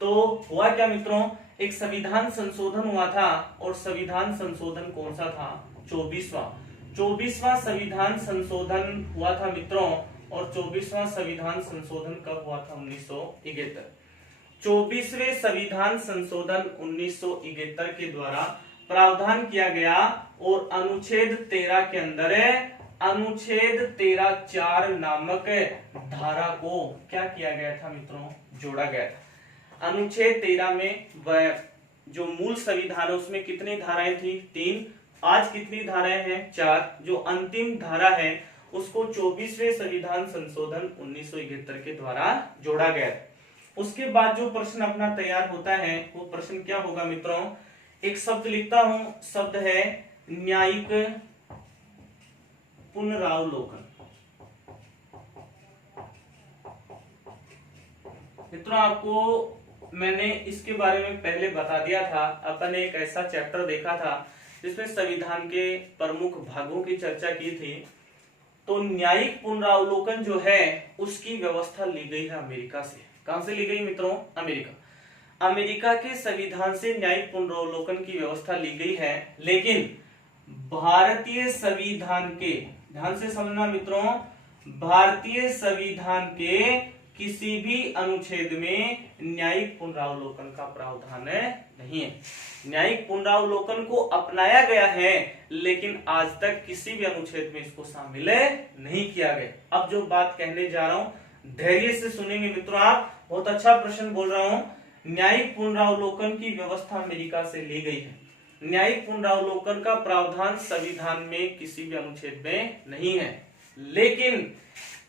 तो हुआ क्या मित्रों, एक संविधान संशोधन हुआ था, और संविधान संशोधन कौन सा था, 24वां संविधान संशोधन हुआ था मित्रों। और 24वां संविधान संशोधन कब हुआ था, 1971। 24वें संविधान संशोधन 1971 के द्वारा प्रावधान किया गया, और अनुच्छेद 13 के अंदर अनुच्छेद 13(4) नामक धारा को क्या किया गया था मित्रों, जोड़ा गया था। अनुच्छेद 13 में जो मूल संविधान है उसमें कितनी धाराएं थी, 3। आज कितनी धाराएं हैं, 4। जो अंतिम धारा है उसको 24वें संविधान संशोधन 1971 के द्वारा जोड़ा गया। उसके बाद जो प्रश्न अपना तैयार होता है वो प्रश्न क्या होगा मित्रों, एक शब्द लिखता हूं, शब्द है न्यायिक पुनरावलोकन। मित्रों आपको मैंने इसके बारे में पहले बता दिया था, अपन ने एक ऐसा चैप्टर देखा था जिसमें संविधान के प्रमुख भागों की चर्चा की थी। तो न्यायिक पुनरावलोकन जो है उसकी व्यवस्था ली गई है अमेरिका से। कहां से ली गई मित्रों, अमेरिका के संविधान से न्यायिक पुनरावलोकन की व्यवस्था ली गई है। लेकिन भारतीय संविधान के, ध्यान से समझना मित्रों, भारतीय संविधान के किसी भी अनुच्छेद में न्यायिक पुनरावलोकन का प्रावधान नहीं है। न्यायिक पुनरावलोकन को अपनाया गया है लेकिन आज तक किसी भी अनुच्छेद में इसको शामिल नहीं किया गया। अब जो बात कहने जा रहा हूं धैर्य से सुनेंगे मित्रों आप, बहुत अच्छा प्रश्न बोल रहा हूं। न्यायिक पुनरावलोकन की व्यवस्था अमेरिका से ली गई है। न्यायिक पुनरावलोकन का प्रावधान संविधान में किसी भी अनुच्छेद में नहीं है, लेकिन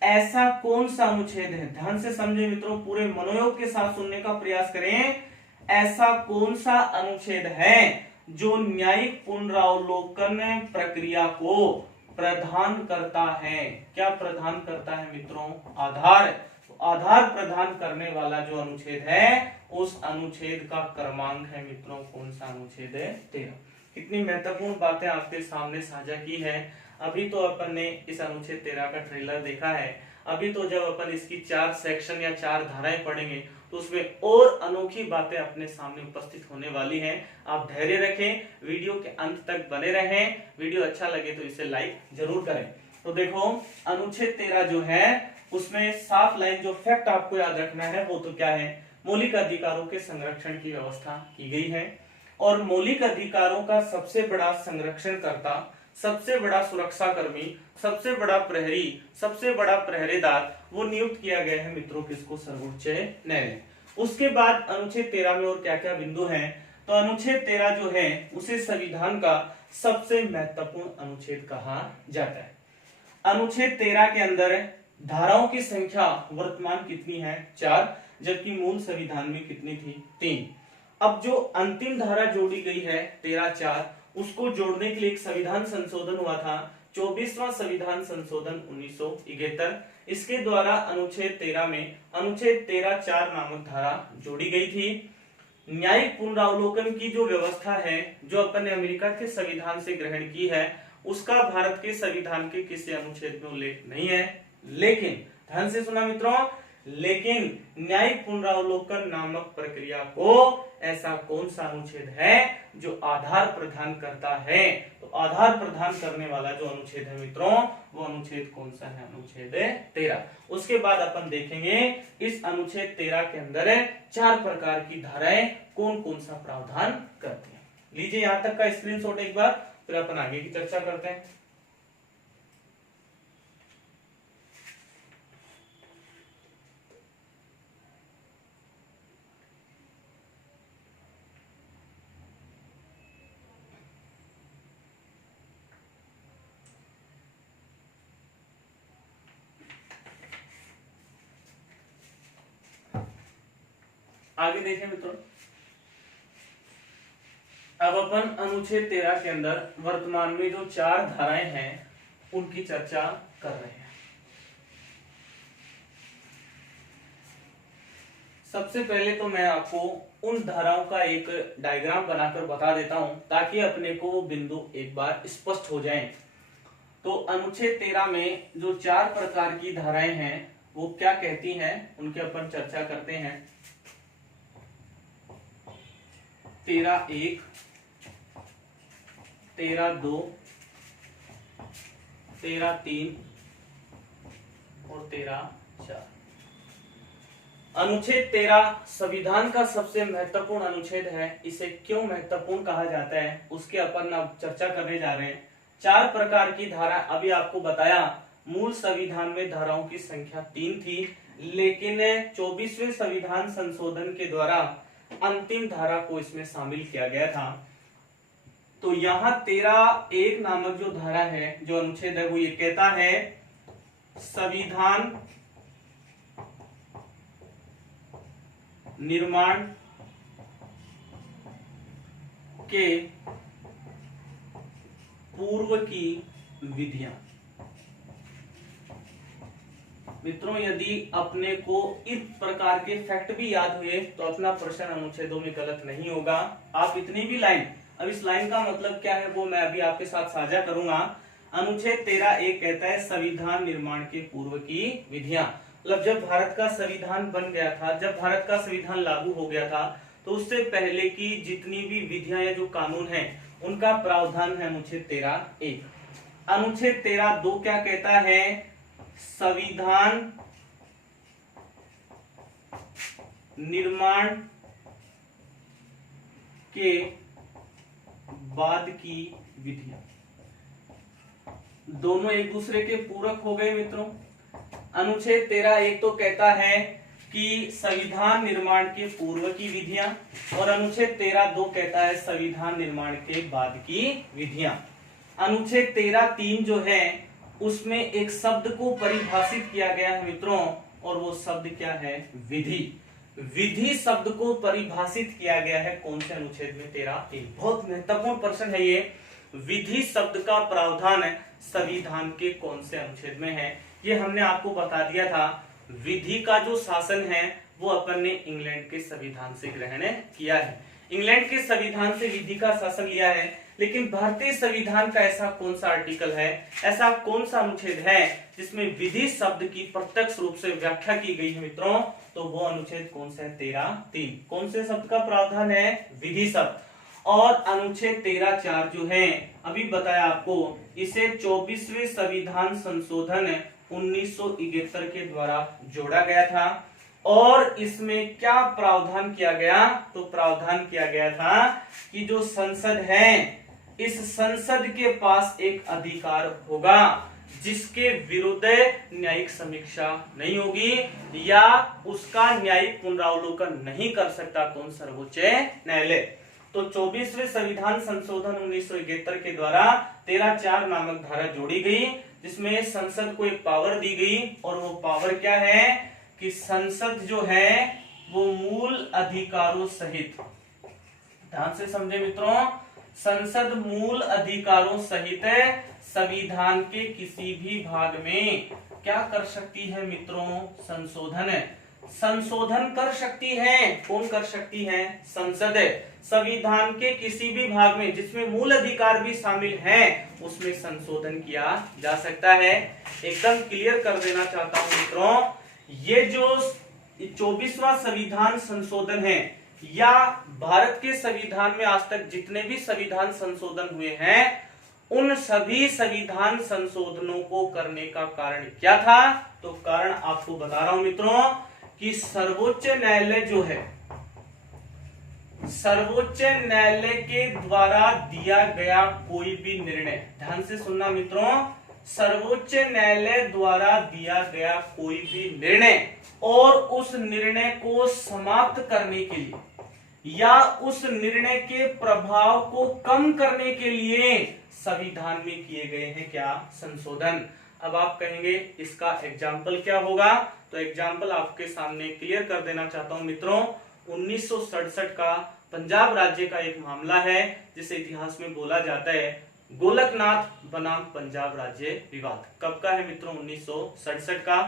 ऐसा कौन सा अनुच्छेद है, ध्यान से समझे मित्रों, पूरे मनोयोग के साथ सुनने का प्रयास करें। ऐसा कौन सा अनुच्छेद है जो न्यायिक पुनरावलोकन प्रक्रिया को प्रदान करता है, क्या प्रदान करता है मित्रों, आधार। आधार प्रदान करने वाला जो अनुच्छेद है उस अनुच्छेद का क्रमांक है मित्रों, कौन सा अनुच्छेद है, 13। कितनी महत्वपूर्ण बातें आपके सामने साझा की है। अभी तो अपन ने इस अनुच्छेद 13 का ट्रेलर देखा है। अभी तो जब अपन इसकी 4 सेक्शन या 4 धाराएं पढ़ेंगे तो उसमें और अनोखी बातें अपने सामने उपस्थित होने वाली हैं। आप धैर्य रखें, वीडियो के अंत तक बने रहें। वीडियो अच्छा लगे तो इसे लाइक जरूर करें। तो देखो अनुच्छेद 13 जो है उसमें साफ लाइन जो फैक्ट आपको याद रखना है वो तो क्या है, मौलिक अधिकारों के संरक्षण की व्यवस्था की गई है। और मौलिक अधिकारों का सबसे बड़ा संरक्षणकर्ता, सबसे बड़ा सुरक्षा कर्मी, सबसे बड़ा प्रहरी, सबसे बड़ा पहरेदार वो नियुक्त किया गया है मित्रों, किसको, सर्वोच्च न्यायालय। उसके बाद अनुच्छेद 13 में और क्या क्या बिंदु हैं, तो अनुच्छेद 13 जो है उसे संविधान का सबसे महत्वपूर्ण अनुच्छेद कहा जाता है। अनुच्छेद 13 के अंदर धाराओं की संख्या वर्तमान कितनी है, 4, जबकि मूल संविधान में कितनी थी, 3। अब जो अंतिम धारा जोड़ी गई है 13(4), उसको जोड़ने के लिए एक संविधान संशोधन हुआ था, 24वां संविधान संशोधन 1971। इसके द्वारा अनुच्छेद 13 में अनुच्छेद 13(4) नामक धारा जोड़ी गई थी। न्यायिक पुनरावलोकन की जो व्यवस्था है जो अपन ने अमेरिका के संविधान से ग्रहण की है उसका भारत के संविधान के किसी अनुच्छेद में उल्लेख नहीं है। लेकिन ध्यान से सुना मित्रों, लेकिन न्यायिक पुनरावलोकन नामक प्रक्रिया को ऐसा कौन सा अनुच्छेद है जो आधार प्रदान करता है, तो आधार प्रदान करने वाला जो अनुच्छेद है मित्रों वो अनुच्छेद कौन सा है, अनुच्छेद 13। उसके बाद अपन देखेंगे इस अनुच्छेद 13 के अंदर 4 प्रकार की धाराएं कौन कौन सा प्रावधान करती हैं। लीजिए यहां तक का स्क्रीनशॉट एक बार, फिर अपन आगे की चर्चा करते हैं। आगे देखें मित्रों, अब अपन अनुच्छेद 13 के अंदर वर्तमान में जो 4 धाराएं हैं उनकी चर्चा कर रहे हैं। सबसे पहले तो मैं आपको उन धाराओं का एक डायग्राम बनाकर बता देता हूं ताकि अपने को बिंदु एक बार स्पष्ट हो जाएं। तो अनुच्छेद 13 में जो 4 प्रकार की धाराएं हैं वो क्या कहती हैं उनके अपन चर्चा करते हैं। 13(1), 13(2), 13(3) और 13(4। अनुच्छेद 13 संविधान का सबसे महत्वपूर्ण अनुच्छेद है। इसे क्यों महत्वपूर्ण कहा जाता है उसके अपन अब चर्चा करने जा रहे हैं। 4 प्रकार की धारा अभी आपको बताया। मूल संविधान में धाराओं की संख्या 3 थी, लेकिन 24वें संविधान संशोधन के द्वारा अंतिम धारा को इसमें शामिल किया गया था। तो यहाँ 13(1) नामक जो धारा है, जो अनुच्छेद है, वो ये कहता है संविधान निर्माण के पूर्व की विधियां। मित्रों, यदि अपने को इस प्रकार के फैक्ट भी याद हुए तो अपना प्रश्न अनुच्छेदों में गलत नहीं होगा। आप इतनी भी लाइन, अब इस लाइन का मतलब क्या है वो मैं अभी आपके साथ साझा करूंगा। अनुच्छेद 13(1) कहता है संविधान निर्माण के पूर्व की विधियां। मतलब जब भारत का संविधान बन गया था, जब भारत का संविधान लागू हो गया था, तो उससे पहले की जितनी भी विधियां या जो कानून है उनका प्रावधान है अनुच्छेद 13(1). अनुच्छेद 13(2) क्या कहता है? संविधान निर्माण के बाद की विधियां। दोनों एक दूसरे के पूरक हो गए मित्रों। अनुच्छेद 13(1) तो कहता है कि संविधान निर्माण के पूर्व की विधियां, और अनुच्छेद 13(2) कहता है संविधान निर्माण के बाद की विधियां। अनुच्छेद 13(3) जो है उसमें एक शब्द को परिभाषित किया गया है मित्रों, और वो शब्द क्या है? विधि। विधि शब्द को परिभाषित किया गया है कौन से अनुच्छेद में? 13(1). बहुत महत्वपूर्ण प्रश्न है ये। विधि शब्द का प्रावधान संविधान के कौन से अनुच्छेद में है? ये हमने आपको बता दिया था। विधि का जो शासन है वो अपन ने इंग्लैंड के संविधान से ग्रहण किया है। इंग्लैंड के संविधान से विधि का शासन लिया है, लेकिन भारतीय संविधान का ऐसा कौन सा आर्टिकल है, ऐसा कौन सा अनुच्छेद है जिसमें विधि शब्द की प्रत्यक्ष रूप से व्याख्या की गई है मित्रों? तो वो अनुच्छेद कौन सा है? 13(3). कौन से शब्द का प्रावधान है? विधि शब्द। और अनुच्छेद 13(4) जो है अभी बताया आपको, इसे 24वें संविधान संशोधन 1971 के द्वारा जोड़ा गया था। और इसमें क्या प्रावधान किया गया? तो प्रावधान किया गया था कि जो संसद है, इस संसद के पास एक अधिकार होगा जिसके विरुद्ध न्यायिक समीक्षा नहीं होगी या उसका न्यायिक पुनरावलोकन नहीं कर सकता कौन? सर्वोच्च न्यायालय। तो 24वें संविधान संशोधन 1971 के द्वारा 13(4) नामक धारा जोड़ी गई, जिसमें संसद को एक पावर दी गई, और वो पावर क्या है कि संसद जो है वो मूल अधिकारों सहित, ध्यान से समझे मित्रों, संसद मूल अधिकारों सहित संविधान के किसी भी भाग में क्या कर सकती है मित्रों? संशोधन कर सकती है। कौन कर सकती है? संसद। संविधान के किसी भी भाग में जिसमें मूल अधिकार भी शामिल हैं उसमें संशोधन किया जा सकता है। एकदम क्लियर कर देना चाहता हूं मित्रों, ये जो 24वां संविधान संशोधन है या भारत के संविधान में आज तक जितने भी संविधान संशोधन हुए हैं, उन सभी संविधान संशोधनों को करने का कारण क्या था? तो कारण आपको बता रहा हूं मित्रों कि सर्वोच्च न्यायालय जो है, सर्वोच्च न्यायालय के द्वारा दिया गया कोई भी निर्णय, ध्यान से सुनना मित्रों, सर्वोच्च न्यायालय द्वारा दिया गया कोई भी निर्णय और उस निर्णय को समाप्त करने के लिए या उस निर्णय के प्रभाव को कम करने के लिए संविधान में किए गए हैं क्या? संशोधन। अब आप कहेंगे इसका एग्जाम्पल क्या होगा? तो एग्जाम्पल आपके सामने क्लियर कर देना चाहता हूं मित्रों। 1967 का पंजाब राज्य का एक मामला है जिसे इतिहास में बोला जाता है गोलकनाथ बनाम पंजाब राज्य विवाद। कब का है मित्रों? 1967 का।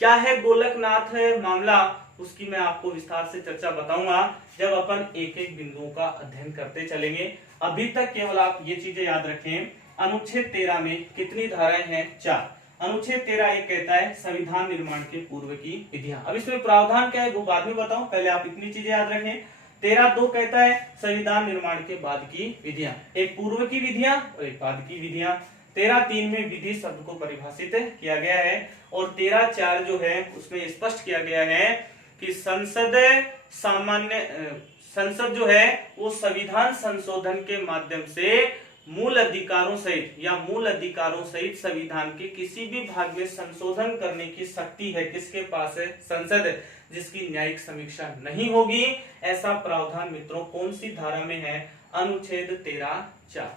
क्या है गोलकनाथ मामला, उसकी मैं आपको विस्तार से चर्चा बताऊंगा जब अपन एक एक बिंदुओं का अध्ययन करते चलेंगे। अभी तक केवल आप ये चीजें याद रखें, अनुच्छेद 13 में कितनी धाराएं हैं? 4। अनुच्छेद 13 एक कहता है संविधान निर्माण के पूर्व की विधियां। अब इसमें प्रावधान क्या है वो बाद में बताऊं, पहले आप इतनी चीजें याद रखें। 13(2) कहता है संविधान निर्माण के बाद की विधियां, एक पूर्व की विधियां और एक बाद की विधियां। 13(3) में विधि शब्द को परिभाषित किया गया है और 13(4) जो है उसमें स्पष्ट किया गया है कि संसद जो है वो संविधान संशोधन के माध्यम से मूल अधिकारों सहित संविधान के किसी भी भाग में संशोधन करने की शक्ति है। किसके पास है? संसद, जिसकी न्यायिक समीक्षा नहीं होगी। ऐसा प्रावधान मित्रों कौन सी धारा में है? अनुच्छेद 13(4).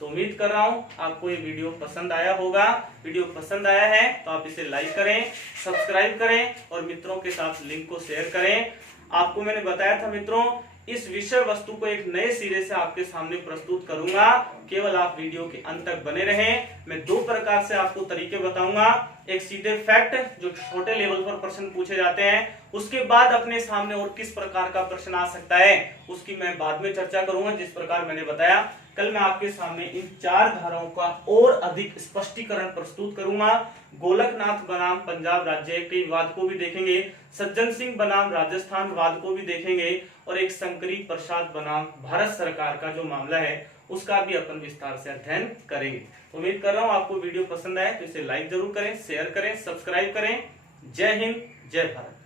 तो उम्मीद कर रहा हूं आपको ये वीडियो पसंद आया होगा। वीडियो पसंद आया है तो आप इसे लाइक करें, सब्सक्राइब करें और मित्रों के साथ लिंक को शेयर करें। आपको मैंने बताया था मित्रों इस विषय वस्तु को एक नए सिरे से आपके सामने प्रस्तुत करूंगा, केवल आप वीडियो के अंत तक बने रहें। मैं 2 प्रकार से आपको तरीके बताऊंगा, एक सीधे फैक्ट जो छोटे लेवल पर प्रश्न पूछे जाते हैं, उसके बाद अपने सामने और किस प्रकार का प्रश्न आ सकता है उसकी मैं बाद में चर्चा करूंगा। जिस प्रकार मैंने बताया कल मैं आपके सामने इन 4 धाराओं का और अधिक स्पष्टीकरण प्रस्तुत करूंगा। गोलकनाथ बनाम पंजाब राज्य के विवाद को भी देखेंगे, सज्जन सिंह बनाम राजस्थान वाद को भी देखेंगे और एक शंकरी प्रसाद बनाम भारत सरकार का जो मामला है उसका भी अपन विस्तार से अध्ययन करेंगे। उम्मीद कर रहा हूं आपको वीडियो पसंद आए तो इसे लाइक जरूर करें, शेयर करें, सब्सक्राइब करें। जय हिंद, जय भारत।